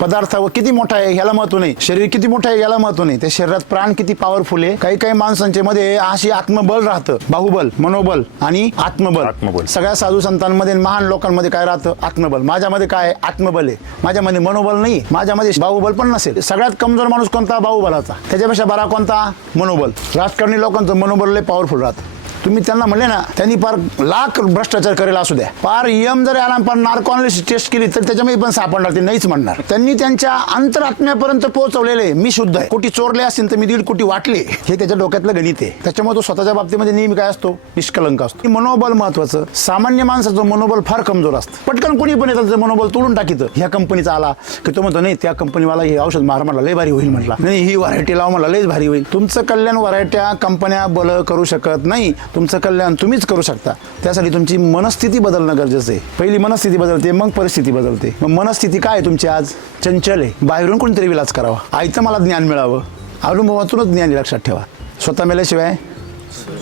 पदार्थ किती मोठा आहे ह्याला महत्व नाही, शरीर किती मोठं आहे याला महत्व नाही, त्या शरीरात प्राण किती पॉवरफुल आहे. काही काही माणसांच्या मध्ये अशी आत्मबल राहतं, बाहुबल, मनोबल आणि आत्मबल. सगळ्या साधू संतांमध्ये महान लोकांमध्ये काय राहतं? आत्मबल. माझ्यामध्ये काय आत्मबल आहे, माझ्यामध्ये मनोबल नाही, माझ्यामध्ये बाहुबल पण नसेल. सगळ्यात कमजोर माणूस कोणता? बाहुबलाचा. त्याच्यापेक्षा बरा कोणता? मनोबल. राजकारणी लोकांचं मनोबल लय पॉवरफुल राहतं. तुम्ही त्यांना म्हणले ना, त्यांनी पार लाख भ्रष्टाचार करेल असू द्या, पार यम जरी आला पण नार्को अनालिसिस टेस्ट केली तर त्याच्यामध्ये पण सापडणार, ते नाहीच म्हणणार. त्यांनी त्यांच्या अंतरात्म्यापर्यंत पोहोचवलेले मी शुद्ध आहे. कोटी चोरले असतील तर मी 1.5 कोटी वाटले, हे त्याच्या डोक्यातलं गणित आहे. त्याच्यामुळे तो स्वतःच्या बाबतीमध्ये नेहमी काय असतो? निष्कलंक असतो. मनोबल महत्वाचं. सामान्य माणसाचं मनोबल फार कमजोर असतं. पटकन कोणी पण येतं त्याचं मनोबल तोडून टाकीतं. ह्या कंपनीचा आला की तो म्हणतो नाही त्या कंपनीवाला हे औषध मार म्हणला लय भारी होईल, म्हटला नाही ही व्हरायटी लाव म्हणला लयच भारी होईल. तुमचं कल्याण व्हरायट्या कंपन्या बल करू शकत नाही, तुमचं कल्याण तुम्हीच करू शकता. त्यासाठी तुमची मनस्थिती बदलणं गरजेचं आहे. पहिली मनस्थिती बदलते, मग परिस्थिती बदलते. मग मनस्थिती काय तुमची आज? चंचल आहे. बाहेरून कोणतरी विलास करावा, आईचं मला ज्ञान मिळावं, अनुभवातूनच ज्ञान लक्षात ठेवा. स्वतः मेल्याशिवाय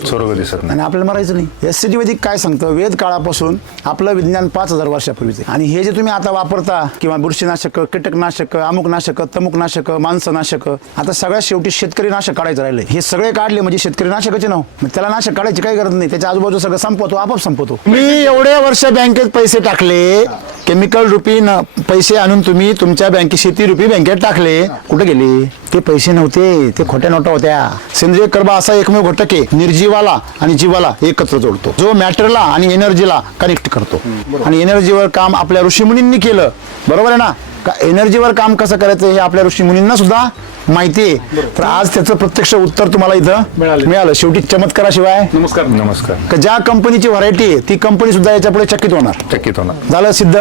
स्वर्ग दिसत नाही आणि आपल्याला मरायचं नाही. एससीटी वैदिक काय सांगतं? वेद काळापासून आपलं विज्ञान 5000 वर्षापूर्वीचे. आणि हे जे तुम्ही आता वापरता किंवा बुरशीनाशक, कीटकनाशक, अमुकनाशक, तमुकनाशक, माणसनाशक, आता सगळ्यात शेवटी शेतकरी नाशक काढायचं राहिले. हे सगळे काढले म्हणजे शेतकरी नाशकाचे नाव. त्याला नाशक काढायची काही गरज नाही, त्याच्या आजूबाजू सगळं संपवतो, आपोआप संपवतो. मी एवढ्या वर्ष बँकेत पैसे टाकले, केमिकल रुपी पैसे आणून तुम्ही तुमच्या बँकेत शेती रुपी बँकेत टाकले, कुठे गेले? ते पैसे नव्हते, ते खोट्या नोटा होत्या. सेंद्रिय कर्ब असा एकमेव घटक आहे निर्जीवाला आणि जीवाला एकत्र जोडतो, जो मॅटरला आणि एनर्जीला कनेक्ट करतो. आणि एनर्जीवर काम आपल्या ऋषीमुनींनी केलं, बरोबर आहे ना? एनर्जीवर काम कसं करायचं हे आपल्या ऋषीमुनींना सुद्धा माहिती आहे. तर आज त्याचं प्रत्यक्ष उत्तर तुम्हाला इथं मिळालं. शेवटी चमत्काराशिवाय नमस्कार. ज्या कंपनीची व्हरायटी आहे ती कंपनी सुद्धा याच्या पुढे चकित होणार. चकित होणार. झालं सिद्ध.